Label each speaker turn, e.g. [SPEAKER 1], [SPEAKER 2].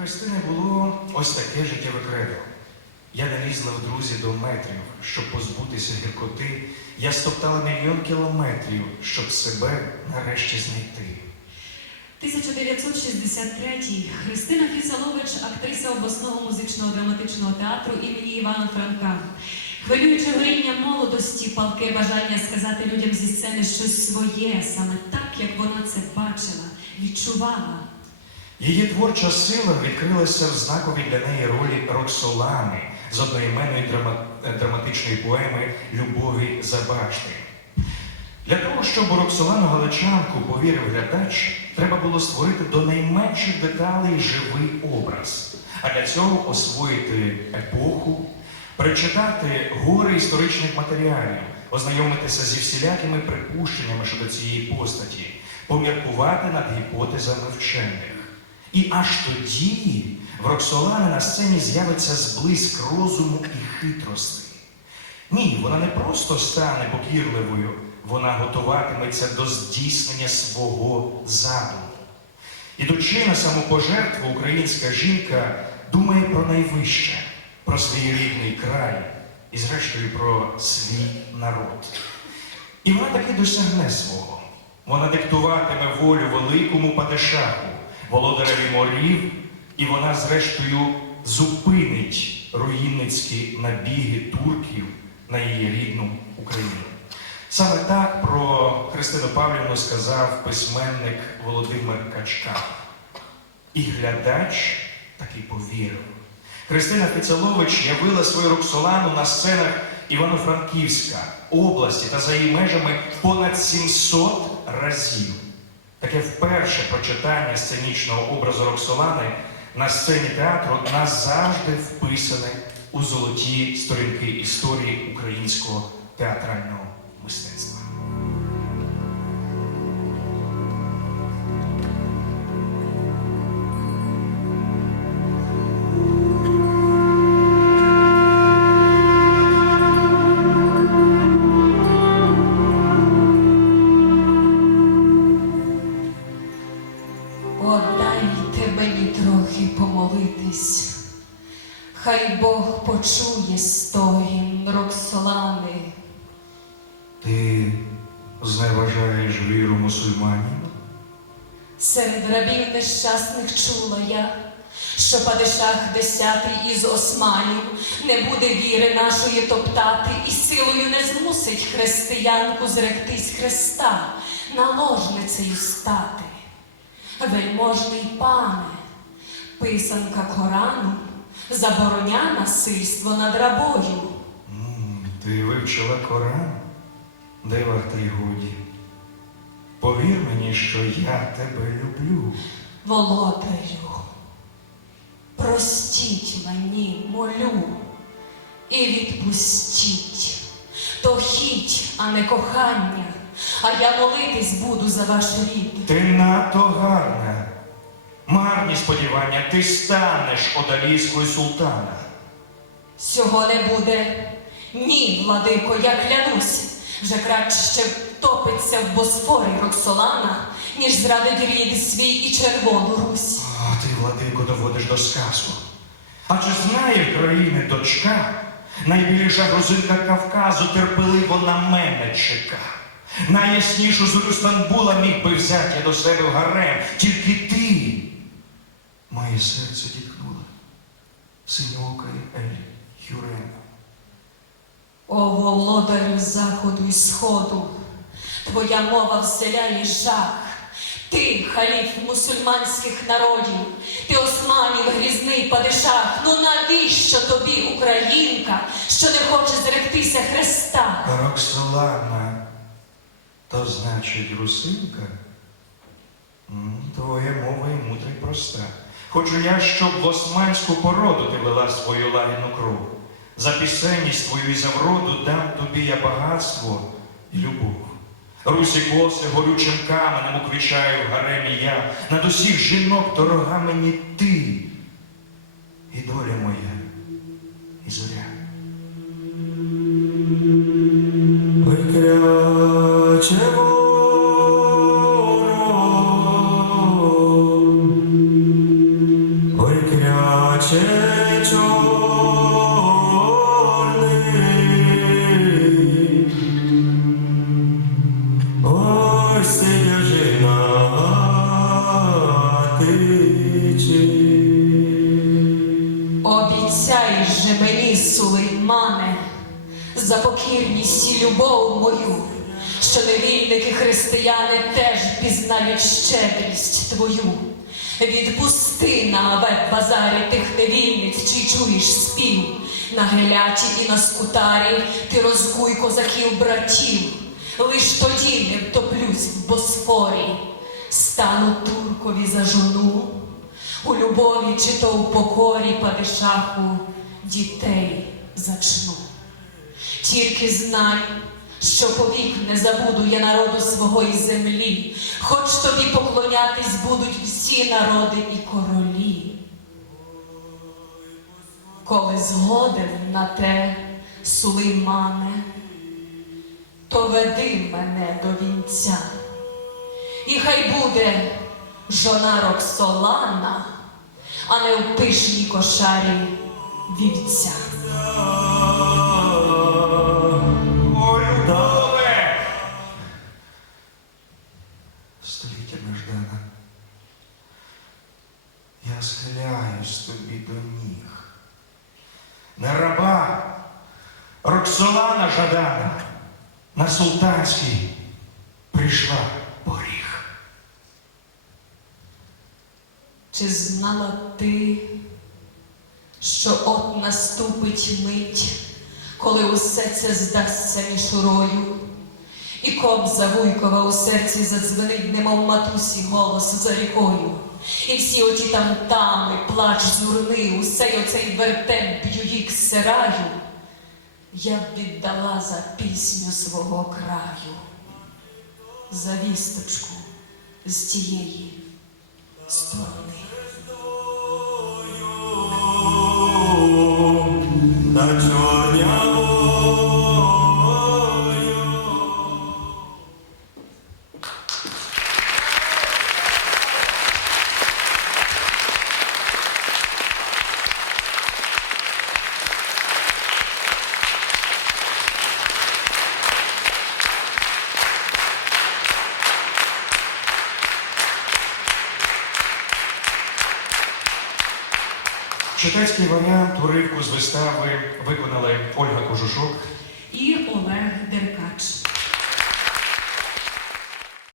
[SPEAKER 1] Христини було ось таке життєве кредо. Я не лізла в друзі до метрів, щоб позбутися гіркоти. Я стоптала мільйон кілометрів, щоб себе нарешті знайти.
[SPEAKER 2] 1963 Христина Фісалович, актриса обласного музичного драматичного театру імені Івана Франка. Хвилююче горіння молодості, палке бажання сказати людям зі сцени щось своє, саме так, як вона це бачила, відчувала.
[SPEAKER 1] Її творча сила відкрилася в знаковій для неї ролі Роксолани з одноіменної драма- драматичної поеми Любові Забашти. Для того, щоб у Роксолану Галичанку повірив глядач, треба було створити до найменших деталей живий образ, а для цього освоїти епоху, прочитати гори історичних матеріалів, ознайомитися зі всілякими припущеннями щодо цієї постаті, поміркувати над гіпотезами вчених. І аж тоді в Роксолани на сцені з'явиться зблиск розуму і хитрости. Ні, вона не просто стане покірливою, вона готуватиметься до здійснення свого задуму. Ідучи на самопожертву, українська жінка думає про найвище, про свій рідний край і, зрештою, про свій народ. І вона таки досягне свого. Вона диктуватиме волю великому падишаху, володареві морів, і вона, зрештою, зупинить руїнницькі набіги турків на її рідну Україну. Саме так про Христину Павлівну сказав письменник Володимир Качка. І глядач таки повірив. Христина Фіцелович явила свою Роксолану на сценах Івано-Франківська, області та за її межами понад 700 разів. Таке вперше прочитання сценічного образу Роксолани на сцені театру назавжди вписане у золоті сторінки історії українського театрального мистецтва.
[SPEAKER 2] Отдайте мені трохи помолитись. Хай Бог почує стогін Роксолани.
[SPEAKER 1] Ти зневажаєш віру мусульманів?
[SPEAKER 2] Серед рабів нещасних чула я, що падишах десятий із османів не буде віри нашої топтати і силою не змусить християнку зректись Христа, наложницею стати. Вельможний пане, писанка Корану забороня насильство над рабою.
[SPEAKER 1] Ти вивчила Коран? Дива й годі. Повір мені, що я тебе люблю.
[SPEAKER 2] Володарю, простіть мені, молю, і відпустіть. То хіть, а не кохання, а я молитись буду за ваш рід.
[SPEAKER 1] Ти надто гарна. Марні сподівання, ти станеш одаліською султана.
[SPEAKER 2] Цього не буде. Ні, владико, я клянусь. Вже краще втопиться в Босфорі Роксолана, ніж зрадить рід свій і Червону Русь.
[SPEAKER 1] А ти, владико, доводиш до сказу. А чи знає країни дочка, найбільша грузинка Кавказу терпеливо на мене чека. Найяснішу зорю Стамбула міг би взяти я до себе в гарем, тільки ти. Моє серце діткнула синьокої Ель Юрена.
[SPEAKER 2] О, володарю заходу і сходу, твоя мова вселяє жах. Ти, халіф мусульманських народів, ти османів грізний падишах. Ну навіщо тобі, українка, що не хоче зректися Христа?
[SPEAKER 1] Роксолана, то значить русинка? Твоя мова і мудра й проста. Хочу я, щоб в османську породу ти вела свою лагідну кров. За пісенність твою і за вроду дам тобі я багатство і любов. Русі коси горючим каменем уквічаю в гаремі я. Над усіх жінок дорога мені ти. І доля моя,
[SPEAKER 3] кряче чорний, ой.
[SPEAKER 2] Обіцяй же мені, сулеймане, за покірність і любов мою, що невільники християни теж пізнають щедрість твою. Відпусти на веб-базарі тих невільниць, чи чуєш спів. На геляті і на скутарі ти розкуй козаків братів. Лиш тоді не втоплюсь в Босфорі, стану туркові за жону. У любові чи то в покорі падишаху дітей зачну. Тільки знай, що повік не забуду я народу свого і землі, хоч тобі поклонятись будуть всі народи і королі. Коли згоден на те, сулеймане, то веди мене до вінця. І хай буде жона Роксолана, а не в пишній кошарі вівця.
[SPEAKER 1] Століттями ждана. Я схиляюсь тобі до ніг. Не раба, Роксолана Жадана на султанський прийшла поріг.
[SPEAKER 2] Чи знала ти, що от наступить мить, коли усе це здасться мішурою, і кобза вуйкова у серці задзвенить, немов матусі голос за рікою, і всі оті там тами, плач зурни, усей оцей вертеп б'юїк сираю, я б віддала за пісню свого краю, за вісточку з тієї сторони.
[SPEAKER 3] На
[SPEAKER 1] Читацький варіант уривку з вистави виконали Ольга Кожушок,
[SPEAKER 4] і Олег Деркач.